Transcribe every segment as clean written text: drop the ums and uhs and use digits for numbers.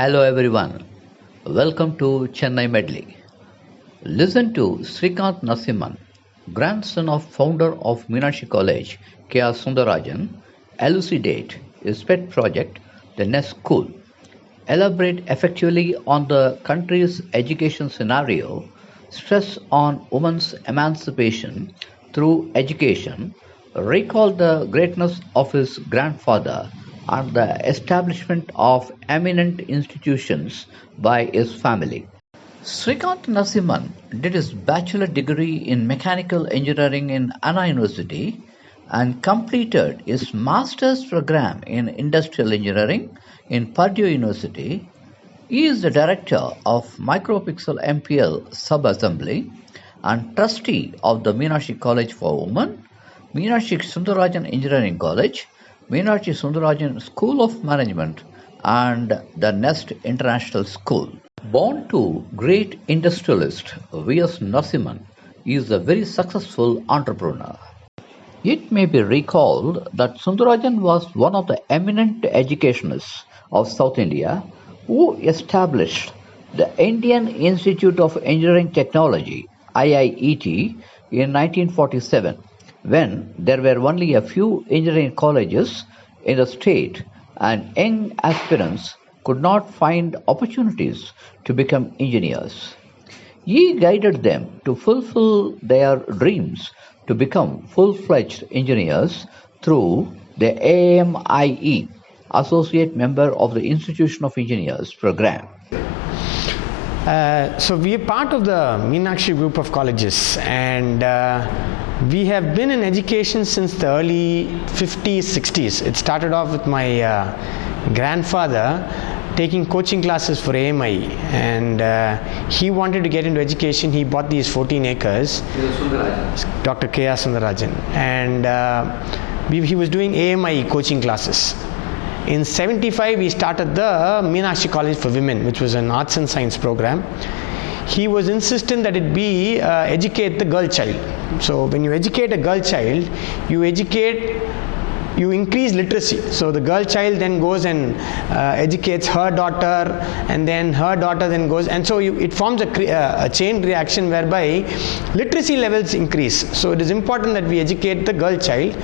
Hello everyone, welcome to Chennai Medley. Listen to Srikanth Narasimhan, grandson of founder of Meenakshi College, K.R. Sundarajan, elucidate his pet project, the Nest School, elaborate effectively on the country's education scenario, stress on women's emancipation through education, recall the greatness of his grandfather and the establishment of eminent institutions by his family. Srikanth Narasimhan did his bachelor degree in mechanical engineering in Anna University and completed his master's program in industrial engineering in Purdue University. He is the director of Micropixel MPL Sub-Assembly and trustee of the Meenakshi College for Women, Meenakshi Sundarajan Engineering College, Meenakshi Sundarajan School of Management, and the Nest International School. Born to great industrialist V.S. Narasimhan, he is a very successful entrepreneur. It may be recalled that Sundarajan was one of the eminent educationists of South India who established the Indian Institute of Engineering Technology (IIET) in 1947, when there were only a few engineering colleges in the state and young aspirants could not find opportunities to become engineers. He guided them to fulfill their dreams to become full-fledged engineers through the AMIE, Associate Member of the Institution of Engineers program. So we are part of the Meenakshi group of colleges, and we have been in education since the early 50s, 60s. It started off with my grandfather taking coaching classes for AMIE, and he wanted to get into education. He bought these 14 acres, Dr. K.R. Sundarajan, and he was doing AMIE coaching classes. In 75, we started the Meenakshi College for Women, which was an arts and science program. He was insistent that it be educate the girl child. So when you educate a girl child, you increase literacy. So the girl child then goes and educates her daughter, and then her daughter then goes, and so it forms a chain reaction whereby literacy levels increase. So it is important that we educate the girl child.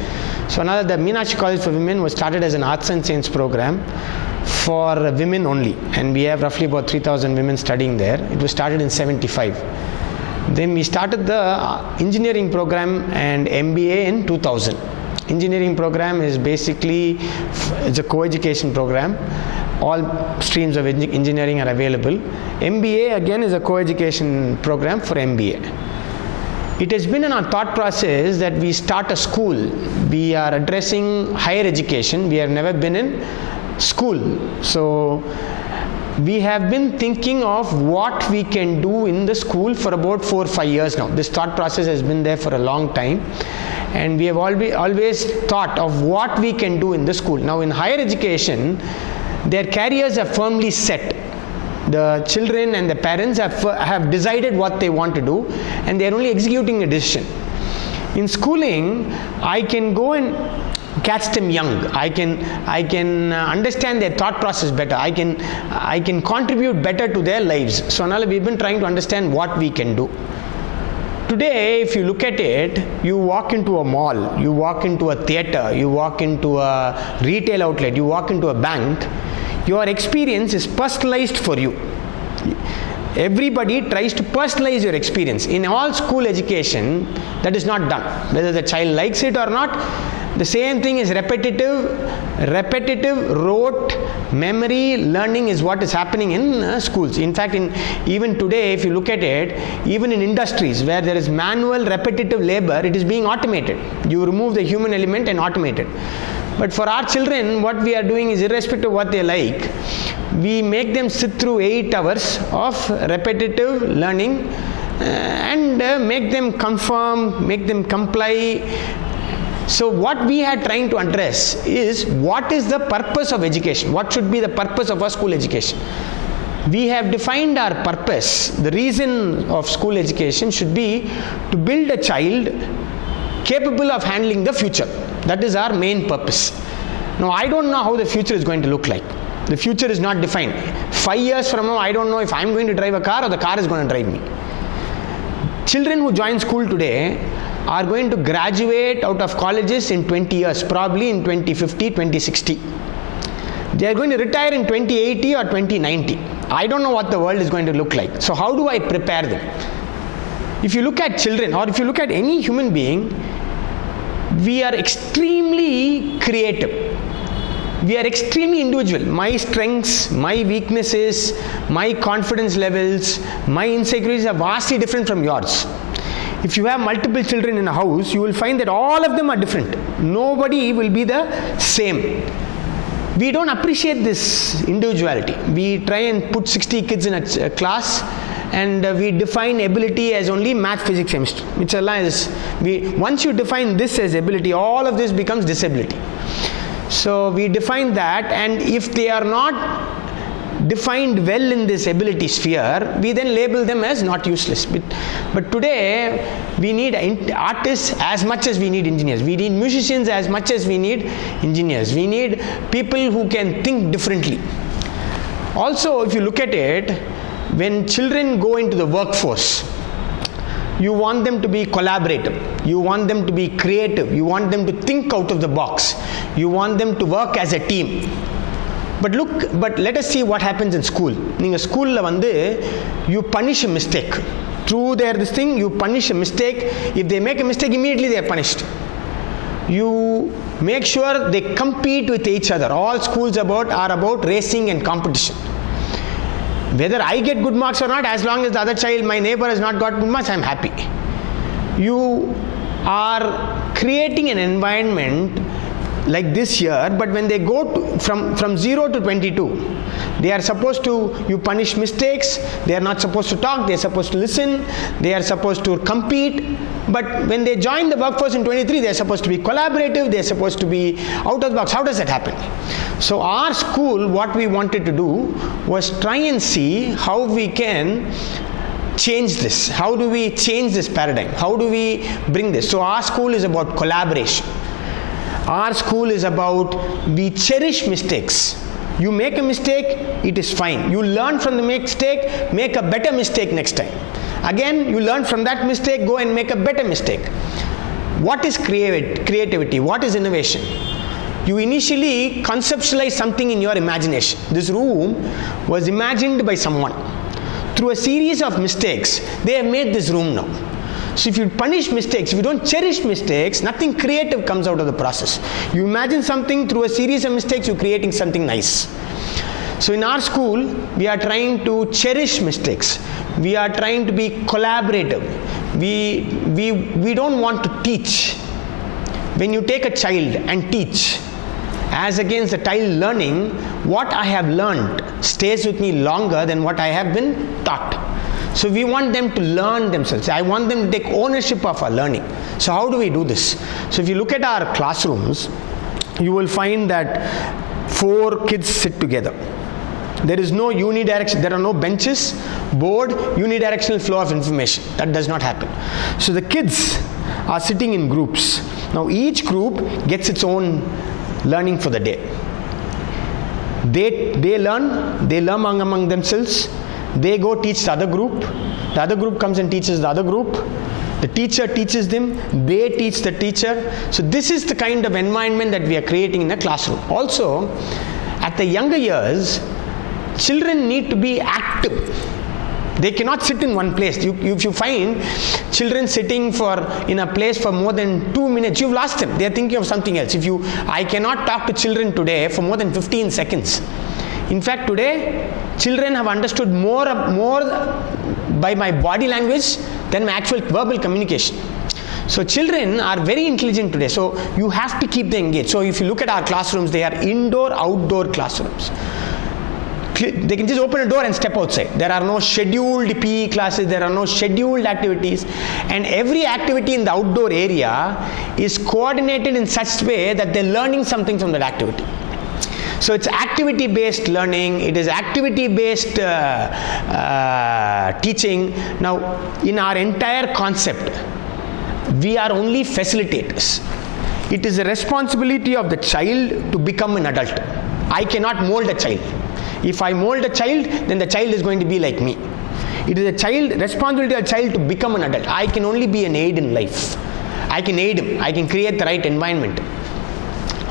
So now the Meenakshi College for Women was started as an arts and science program for women only, and we have roughly about 3,000 women studying there. It was started in 75. Then we started the engineering program and MBA in 2000. Engineering program is basically it's a co-education program. All streams of engineering are available. MBA again is a co-education program for MBA. It has been in our thought process that we start a school. We are addressing higher education. We have never been in school. So we have been thinking of what we can do in the school for about 4 or 5 years now. This thought process has been there for a long time, and we have always thought of what we can do in the school. Now in higher education, their careers are firmly set. The children and the parents have decided what they want to do, and they are only executing a decision. In schooling, I can go and catch them young. I can understand their thought process better. I can contribute better to their lives. So now we've been trying to understand what we can do. Today, if you look at it, you walk into a mall, you walk into a theater, you walk into a retail outlet, you walk into a bank, your experience is personalized for you. Everybody tries to personalize your experience. In all school education, that is not done. Whether the child likes it or not, the same thing is repetitive, rote, memory, learning is what is happening in schools. In fact, even today, if you look at it, even in industries where there is manual, repetitive labor, it is being automated. You remove the human element and automate it. But for our children, what we are doing is irrespective of what they like, we make them sit through 8 hours of repetitive learning and make them conform, make them comply. So what we are trying to address is what is the purpose of education? What should be the purpose of our school education? We have defined our purpose. The reason of school education should be to build a child capable of handling the future. That is our main purpose. Now, I don't know how the future is going to look like. The future is not defined. 5 years from now, I don't know if I'm going to drive a car or the car is going to drive me. Children who join school today are going to graduate out of colleges in 20 years, probably in 2050, 2060. They are going to retire in 2080 or 2090. I don't know what the world is going to look like. So how do I prepare them? If you look at children, or if you look at any human being, we are extremely creative. We are extremely individual. My strengths, my weaknesses, my confidence levels, my insecurities are vastly different from yours. If you have multiple children in a house, you will find that all of them are different. Nobody will be the same. We don't appreciate this individuality. We try and put 60 kids in a class, and we define ability as only math, physics, chemistry, which allows, once you define this as ability, all of this becomes disability. So we define that, and if they are not defined well in this ability sphere, we then label them as not useless. But today we need artists as much as we need engineers. We need musicians as much as we need engineers. We need people who can think differently. Also, if you look at it, when children go into the workforce, you want them to be collaborative. You want them to be creative. You want them to think out of the box. You want them to work as a team. But let us see what happens in school. Neenga school la vande, you punish a mistake. Through this thing, you punish a mistake. If they make a mistake, immediately they are punished. You make sure they compete with each other. All schools are about racing and competition. Whether I get good marks or not, as long as the other child, my neighbor, has not got good marks, I am happy. You are creating an environment like this here, but when they go from 0 to 22, they are supposed to, you punish mistakes, they are not supposed to talk, they are supposed to listen, they are supposed to compete. But when they join the workforce in 23, they are supposed to be collaborative, they are supposed to be out of the box. How does that happen? So our school, what we wanted to do was try and see how we can change this. How do we change this paradigm? How do we bring this? So our school is about collaboration. Our school is about, we cherish mistakes. You make a mistake, it is fine. You learn from the mistake, make a better mistake next time. Again, you learn from that mistake, go and make a better mistake. What is creativity? What is innovation? You initially conceptualize something in your imagination. This room was imagined by someone. Through a series of mistakes, they have made this room now. So if you punish mistakes, if you don't cherish mistakes, nothing creative comes out of the process. You imagine something, through a series of mistakes, you're creating something nice. So in our school, we are trying to cherish mistakes. We are trying to be collaborative. We don't want to teach. When you take a child and teach, as against the child learning, what I have learned stays with me longer than what I have been taught. So we want them to learn themselves. I want them to take ownership of our learning. So how do we do this? So if you look at our classrooms, you will find that 4 kids sit together. There is no unidirectional, there are no benches, board, unidirectional flow of information. That does not happen. So the kids are sitting in groups. Now each group gets its own learning for the day. They learn among themselves. They go teach the other group comes and teaches the other group, the teacher teaches them, they teach the teacher. So this is the kind of environment that we are creating in a classroom. Also, at the younger years, children need to be active. They cannot sit in one place. If you find children sitting in a place for more than 2 minutes, you've lost them. They are thinking of something else. I cannot talk to children today for more than 15 seconds. In fact, today, children have understood more by my body language than my actual verbal communication. So children are very intelligent today. So you have to keep them engaged. So if you look at our classrooms, they are indoor, outdoor classrooms. They can just open a door and step outside. There are no scheduled PE classes, there are no scheduled activities, and every activity in the outdoor area is coordinated in such a way that they're learning something from that activity. So it's activity-based learning, it is activity-based teaching. Now, in our entire concept, we are only facilitators. It is the responsibility of the child to become an adult. I cannot mold a child. If I mold a child, then the child is going to be like me. It is a responsibility of a child to become an adult. I can only be an aid in life. I can aid him. I can create the right environment.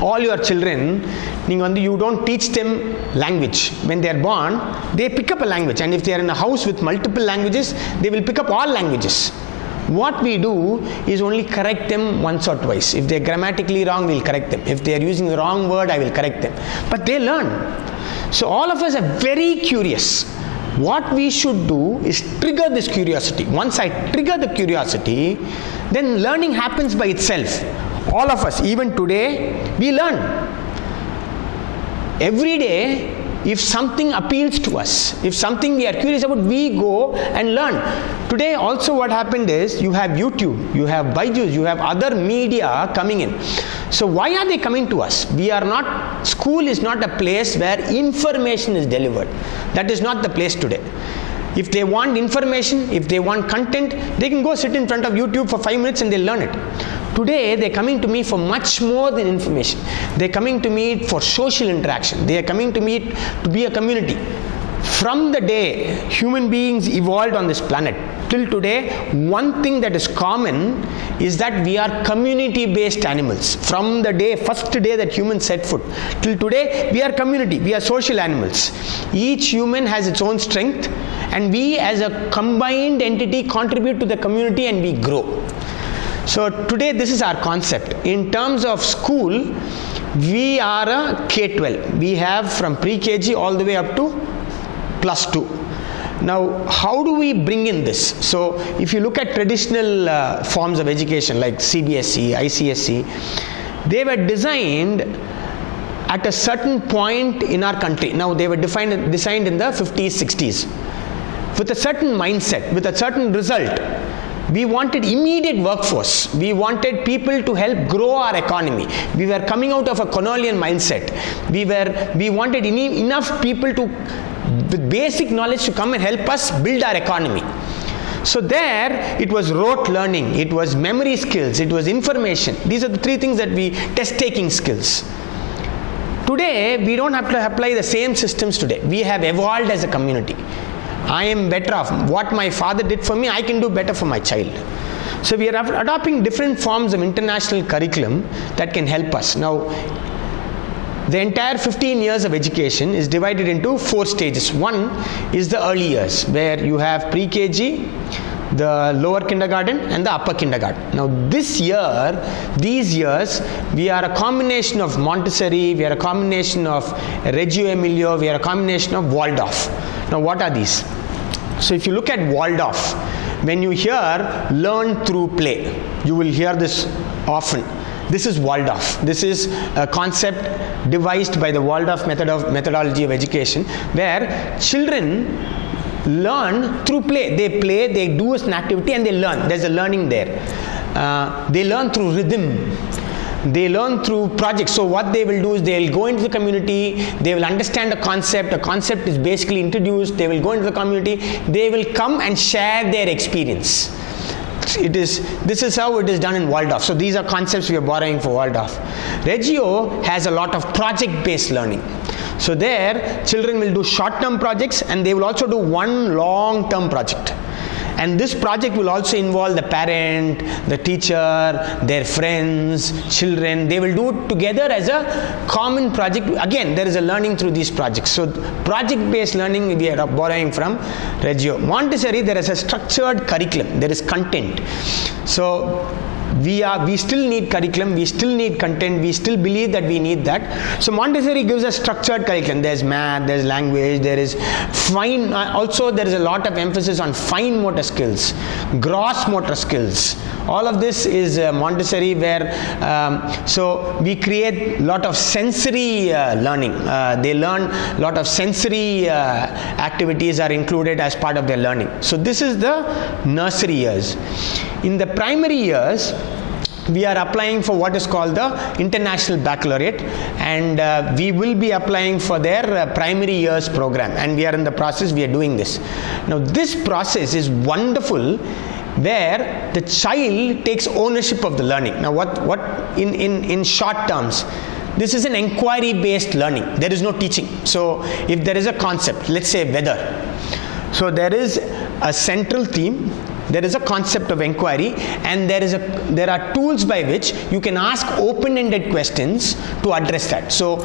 All your children, you don't teach them language. When they are born, they pick up a language. And if they are in a house with multiple languages, they will pick up all languages. What we do is only correct them once or twice. If they are grammatically wrong, we'll correct them. If they are using the wrong word, I will correct them. But they learn. So all of us are very curious. What we should do is trigger this curiosity. Once I trigger the curiosity, then learning happens by itself. All of us, even today, we learn. Every day, if something appeals to us, if something we are curious about, we go and learn. Today also what happened is, you have YouTube, you have Byju's, you have other media coming in. So why are they coming to us? School is not a place where information is delivered. That is not the place today. If they want information, if they want content, they can go sit in front of YouTube for 5 minutes and they'll learn it. Today, they're coming to me for much more than information. They're coming to me for social interaction. They are coming to me to be a community. From the day human beings evolved on this planet till today, one thing that is common is that we are community-based animals. From the first day that humans set foot till today, we are community, we are social animals. Each human has its own strength, and we as a combined entity contribute to the community and we grow. So today this is our concept. In terms of school, we are a K-12. We have from pre-KG all the way up to plus 2. Now, how do we bring in this? So, if you look at traditional forms of education like CBSE, ICSE, they were designed at a certain point in our country. Now, they were designed in the 50s, 60s with a certain mindset, with a certain result. We wanted immediate workforce. We wanted people to help grow our economy. We were coming out of a colonial mindset. We wanted enough people with basic knowledge to come and help us build our economy. So there, it was rote learning, it was memory skills, it was information. These are the 3 things that test-taking skills. Today, we don't have to apply the same systems today. We have evolved as a community. I am better off. What my father did for me, I can do better for my child. So we are adopting different forms of international curriculum that can help us. Now, the entire 15 years of education is divided into 4 stages. One is the early years, where you have pre-KG, the lower kindergarten and the upper kindergarten. Now these years, we are a combination of Montessori, we are a combination of Reggio Emilia, we are a combination of Waldorf. Now what are these? So if you look at Waldorf, when you hear learn through play, you will hear this often. This is Waldorf. This is a concept devised by the Waldorf methodology of education, where children learn through play. They play, they do an activity and they learn. There's a learning there. They learn through rhythm. They learn through projects. So what they will do is they will go into the community, they will understand a concept is basically introduced, they will go into the community, they will come and share their experience. This is how it is done in Waldorf. So these are concepts we are borrowing for Waldorf. Reggio has a lot of project-based learning. So there, children will do short-term projects and they will also do one long-term project. And this project will also involve the parent, the teacher, their friends, children. They will do it together as a common project. Again, there is a learning through these projects. So project-based learning we are borrowing from Reggio. Montessori, there is a structured curriculum. There is content. So we still need curriculum, we still need content, we still believe that we need that. So Montessori gives a structured curriculum. There's math, there's language, there is fine, also there is a lot of emphasis on fine motor skills, gross motor skills. All of this is Montessori, where so we create a lot of sensory learning. They learn a lot of sensory activities are included as part of their learning. So this is the nursery years. In the primary years, we are applying for what is called the International Baccalaureate, and we will be applying for their primary years program, and we are in the process, we are doing this. Now this process is wonderful, where the child takes ownership of the learning. Now what in short terms, this is an inquiry based learning. There is no teaching. So if there is a concept, let's say weather, so there is a central theme, there is a concept of inquiry, and there are tools by which you can ask open-ended questions to address that. So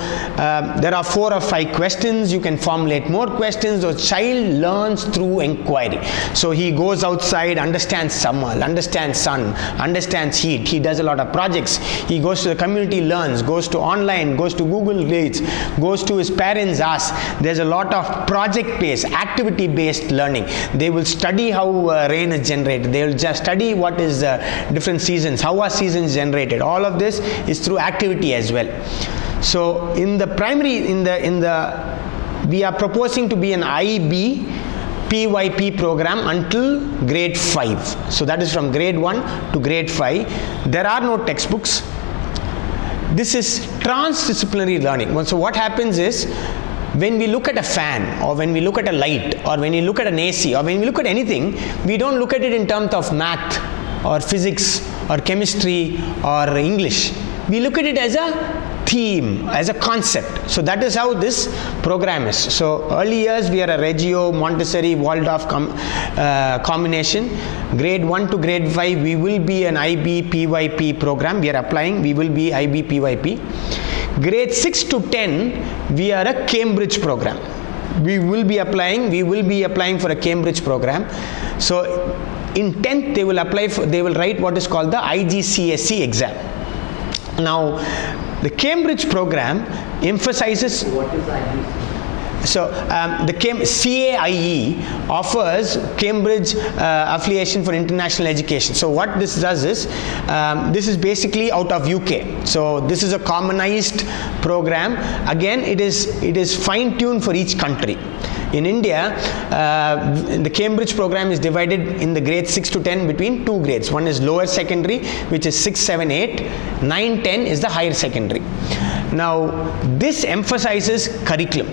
there are 4 or 5 questions, you can formulate more questions. The child learns through inquiry. So he goes outside, understands summer, understands sun, understands heat, he does a lot of projects, he goes to the community, learns, goes to online, goes to Google Grades, goes to his parents, asks. There's a lot of project-based, activity-based learning. They will study how rain is generated. They will just study what is different seasons, how are seasons generated. All of this is through activity as well. So in the primary, we are proposing to be an IB PYP program until grade 5. So that is from grade 1 to grade 5. There are no textbooks. This is transdisciplinary learning. So what happens is, when we look at a fan, or when we look at a light, or when we look at an AC, or when we look at anything, we don't look at it in terms of math or physics or chemistry or English. We look at it as a theme, as a concept. So that is how this program is. So early years we are a Reggio, Montessori, Waldorf combination. Grade 1 to grade 5 we will be an IB PYP program. We are applying, we will be IB PYP. Grade 6 to 10 we are a Cambridge program. We will be applying for a Cambridge program. So in 10th they will write what is called the IGCSE exam. Now the Cambridge program emphasizes. What is IGCSE? So the CAIE offers Cambridge affiliation for international education. So what this does is, this is basically out of UK. So this is a commonized program. Again, it is fine-tuned for each country. In India, the Cambridge program is divided in the grades 6 to 10 between 2 grades. One is lower secondary, which is 6, 7, 8. 9, 10 is the higher secondary. Now, this emphasizes curriculum.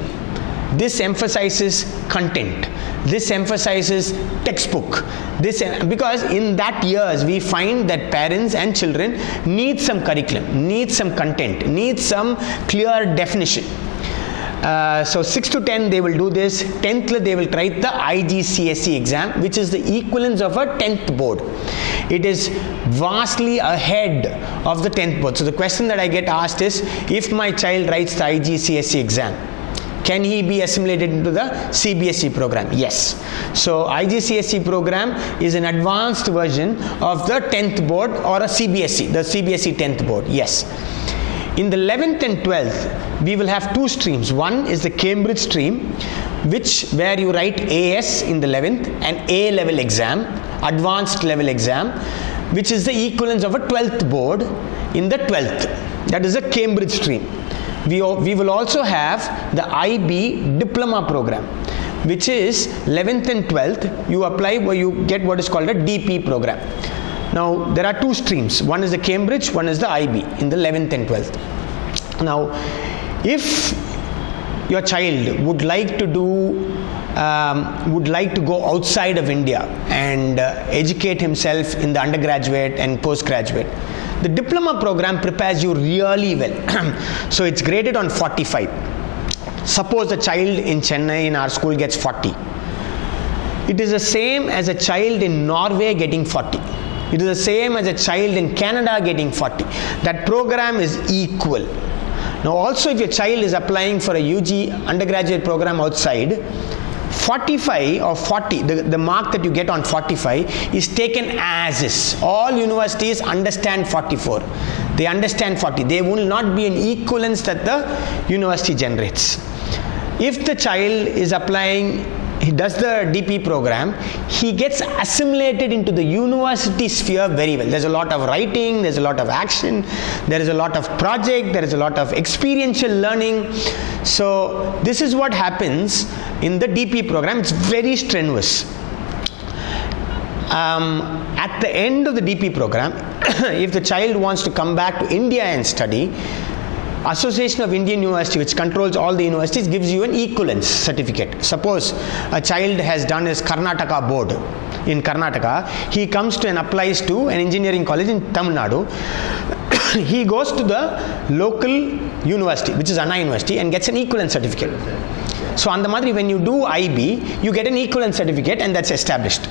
This emphasizes content. This emphasizes textbook. Because in that years we find that parents and children need some curriculum, need some content, need some clear definition. So 6 to 10 they will do this. 10th they will write the IGCSE exam, which is the equivalence of a 10th board. It is vastly ahead of the 10th board. So the question that I get asked is, if my child writes the IGCSE exam, can he be assimilated into the CBSE program? Yes. So IGCSE program is an advanced version of the 10th board or a CBSE, the CBSE 10th board. Yes. In the 11th and 12th, we will have 2 streams. One is the Cambridge stream, where you write AS in the 11th and A level exam, advanced level exam, which is the equivalence of a 12th board in the 12th. That is a Cambridge stream. We will also have the IB diploma program, which is 11th and 12th. You apply where you get what is called a DP program. Now there are 2 streams. One is the Cambridge, one is the IB in the 11th and 12th. Now if your child would like to go outside of India and educate himself in the undergraduate and postgraduate, the diploma program prepares you really well. So it's graded on 45. Suppose a child in Chennai in our school gets 40. It is the same as a child in Norway getting 40. It is the same as a child in Canada getting 40. That program is equal. Now also, if your child is applying for a UG undergraduate program outside, 45 or 40, the mark that you get on 45 is taken as is. All universities understand 44. They understand 40. There will not be an equivalence that the university generates. If the child is applying, he does the DP program, he gets assimilated into the university sphere very well. There's a lot of writing, there's a lot of action, there is a lot of project, there is a lot of experiential learning. So this is what happens in the DP program. It's very strenuous. At the end of the DP program, if the child wants to come back to India and study, Association of Indian University, which controls all the universities, gives you an equivalence certificate. Suppose a child has done his Karnataka board in Karnataka, he comes to and applies to an engineering college in Tamil Nadu. he goes to the local university, which is Anna University, and gets an equivalent certificate. So on the Madri, when you do IB, you get an equivalent certificate, and that's established.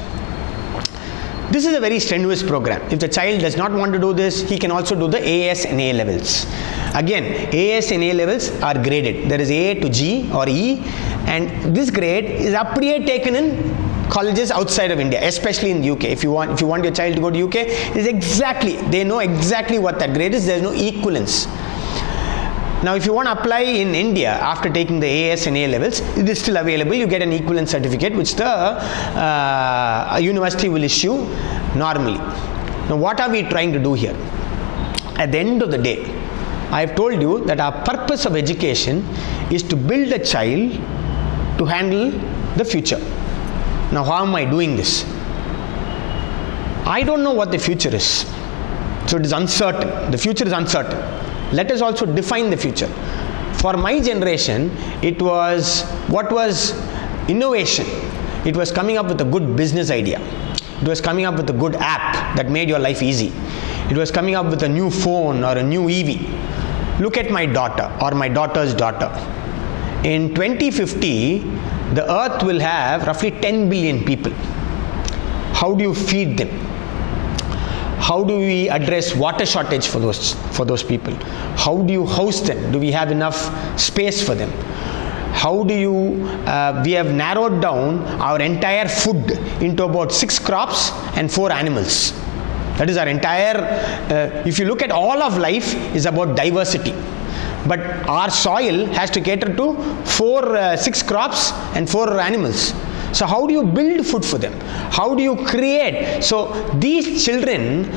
This is a very strenuous program. If the child does not want to do this, he can also do the AS and A levels. Again, AS and A levels are graded. There is A to G or E, and this grade is appropriately taken in colleges outside of India, especially in the UK. If you want your child to go to UK, they know exactly what that grade is. There is no equivalence. Now, if you want to apply in India after taking the AS and A levels, it is still available. You get an equivalent certificate which the university will issue normally. Now, what are we trying to do here? At the end of the day, I have told you that our purpose of education is to build a child to handle the future. Now, how am I doing this? I don't know what the future is. So it is uncertain. The future is uncertain. Let us also define the future. For my generation, what was innovation? It was coming up with a good business idea. It was coming up with a good app that made your life easy. It was coming up with a new phone or a new EV. Look at my daughter or my daughter's daughter. In 2050, the earth will have roughly 10 billion people. How do you feed them? How do we address water shortage for those people? How do you house them? Do we have enough space for them? How do you, we have narrowed down our entire food into about 6 crops and 4 animals. That is our entire, if you look at all of life, is about diversity. But our soil has to cater to 6 crops and 4 animals. So how do you build food for them? How do you create? So these children,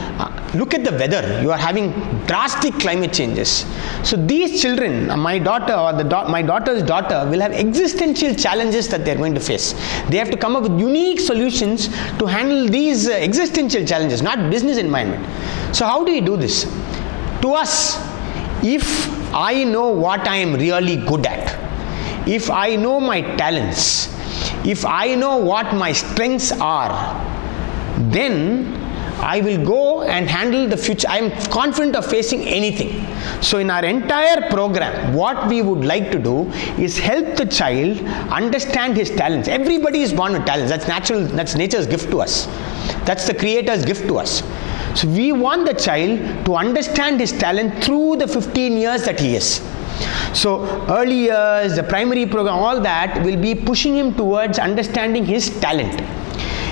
look at the weather. You are having drastic climate changes. So these children, my daughter or my daughter's daughter, will have existential challenges that they are going to face. They have to come up with unique solutions to handle these existential challenges, not business environment. So how do we do this? To us, if I know what I am really good at, if I know my talents, if I know what my strengths are, then I will go and handle the future. I am confident of facing anything. So in our entire program, what we would like to do is help the child understand his talents. Everybody is born with talents. That's natural. That's nature's gift to us. That's the Creator's gift to us. So we want the child to understand his talent through the 15 years that he is. So early years, the primary program, all that will be pushing him towards understanding his talent.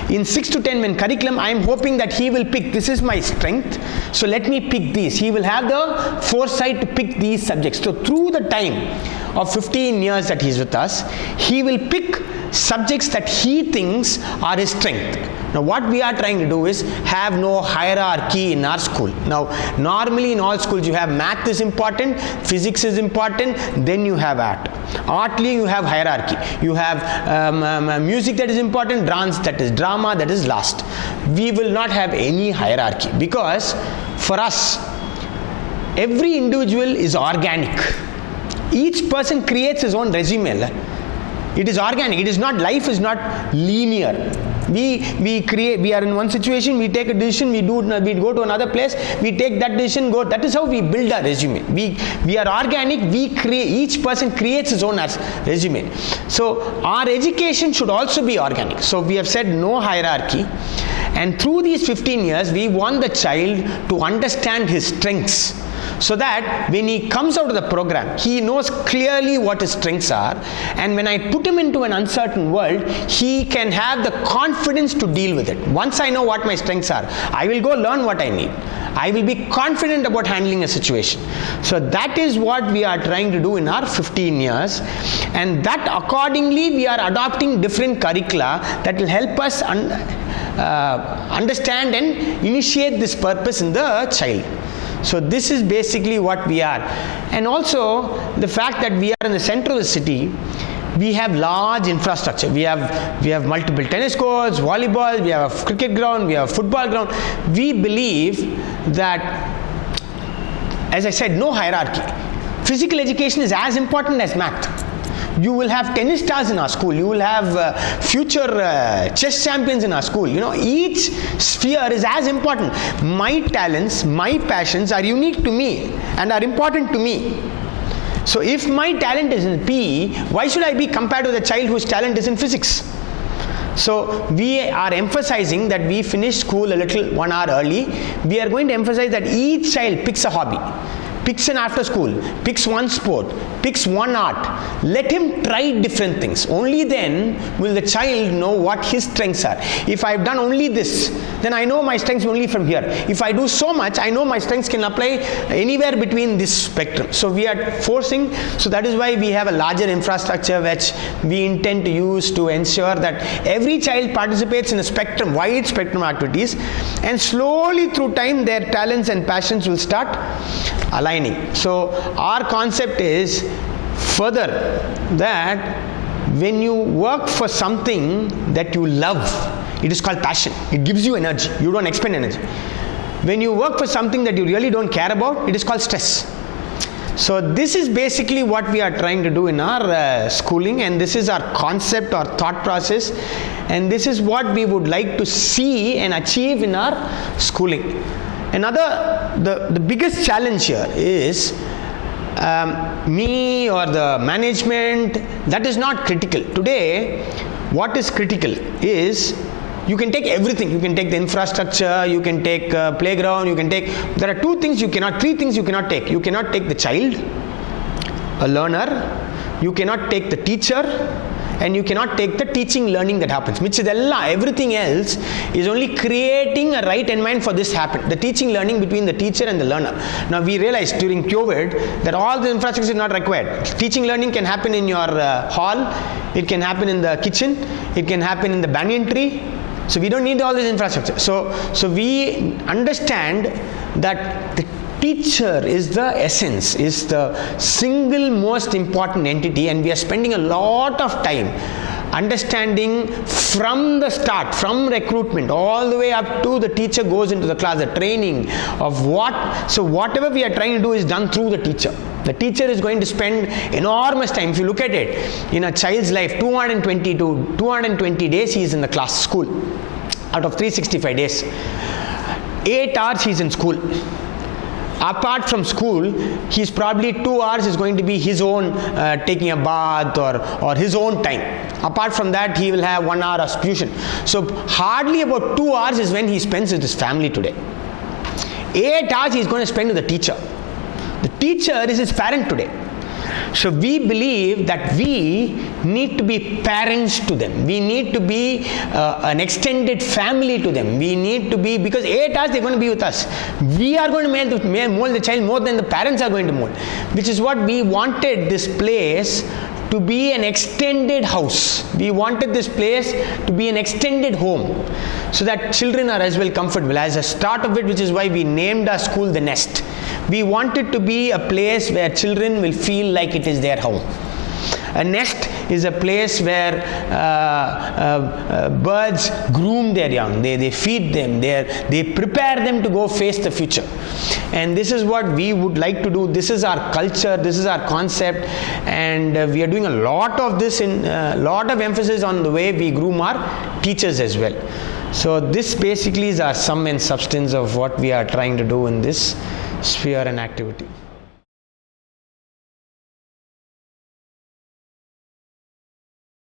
In 6 to 10, when curriculum, I am hoping that he will pick, this is my strength, so let me pick these. He will have the foresight to pick these subjects. So through the time of 15 years that he is with us, he will pick subjects that he thinks are his strength. Now what we are trying to do is have no hierarchy in our school. Now normally in all schools you have math is important, physics is important, then you have art. Artly you have hierarchy. You have music that is important, dance that is drama that is last. We will not have any hierarchy because for us every individual is organic. Each person creates his own resume. It is organic. It is not, life is not linear. We are in one situation, we take a decision, we go to another place, we take that decision, go. That is how we build our resume. We are organic. Each person creates his own resume. So our education should also be organic. So we have said no hierarchy, and through these 15 years we want the child to understand his strengths, so that when he comes out of the program, he knows clearly what his strengths are, and when I put him into an uncertain world, he can have the confidence to deal with it. Once I know what my strengths are, I will go learn what I need. I will be confident about handling a situation. So that is what we are trying to do in our 15 years, and that accordingly we are adopting different curricula that will help us understand and initiate this purpose in the child. So this is basically what we are. And also the fact that we are in the center of the city, we have large infrastructure. We have multiple tennis courts, volleyball, we have a cricket ground, we have a football ground. We believe that, as I said, no hierarchy. Physical education is as important as math. You will have tennis stars in our school. You will have future chess champions in our school. You know, each sphere is as important. My talents, my passions are unique to me and are important to me. So if my talent is in PE, why should I be compared with a child whose talent is in physics? So we are emphasizing that we finish school a little 1 hour early. We are going to emphasize that each child picks a hobby, picks an after school, picks one sport, picks one art. Let him try different things. Only then will the child know what his strengths are. If I've done only this, then I know my strengths only from here. If I do so much, I know my strengths can apply anywhere between this spectrum. So we are forcing, so that is why we have a larger infrastructure which we intend to use to ensure that every child participates in a spectrum, wide spectrum of activities, and slowly through time their talents and passions will start aligning. So our concept is further that when you work for something that you love, it is called passion. It gives you energy. You don't expend energy. When you work for something that you really don't care about, it is called stress. So this is basically what we are trying to do in our schooling, and this is our concept or thought process, and this is what we would like to see and achieve in our schooling. The biggest challenge here is me or the management. That is not critical. Today, what is critical is you can take everything. You can take the infrastructure, you can take playground, there are three things you cannot take. You cannot take the child, a learner, you cannot take the teacher, and you cannot take the teaching learning that happens. Everything else is only creating a right environment for this to happen. The teaching learning between the teacher and the learner. Now we realized during COVID that all the infrastructure is not required. Teaching learning can happen in your hall, it can happen in the kitchen, it can happen in the banyan tree. So we don't need all this infrastructure. So we understand that the teacher is the essence, is the single most important entity, and we are spending a lot of time understanding from the start, from recruitment all the way up to the teacher goes into the class, the training of what. So whatever we are trying to do is done through the teacher. The teacher is going to spend enormous time. If you look at it in a child's life, 220 to 220 days he is in the class, school, out of 365 days. 8 hours he is in school. Apart from school, he's probably 2 hours is going to be his own taking a bath or his own time. Apart from that, he will have 1 hour of tuition. So hardly about 2 hours is when he spends with his family today. 8 hours he is going to spend with the teacher. The teacher is his parent today. So we believe that we need to be parents to them. We need to be an extended family to them. We need to be, because 8 hours they're going to be with us. We are going to mold the child more than the parents are going to mold. Which is what we wanted this place to be, an extended house. We wanted this place to be an extended home, so that children are as well comfortable. As a start of it, which is why we named our school The Nest. We want it to be a place where children will feel like it is their home. A nest is a place where birds groom their young. They feed them. They prepare them to go face the future. And this is what we would like to do. This is our culture. This is our concept. And we are doing a lot of this, a lot of emphasis on the way we groom our teachers as well. So this basically is our sum and substance of what we are trying to do in this sphere and activity.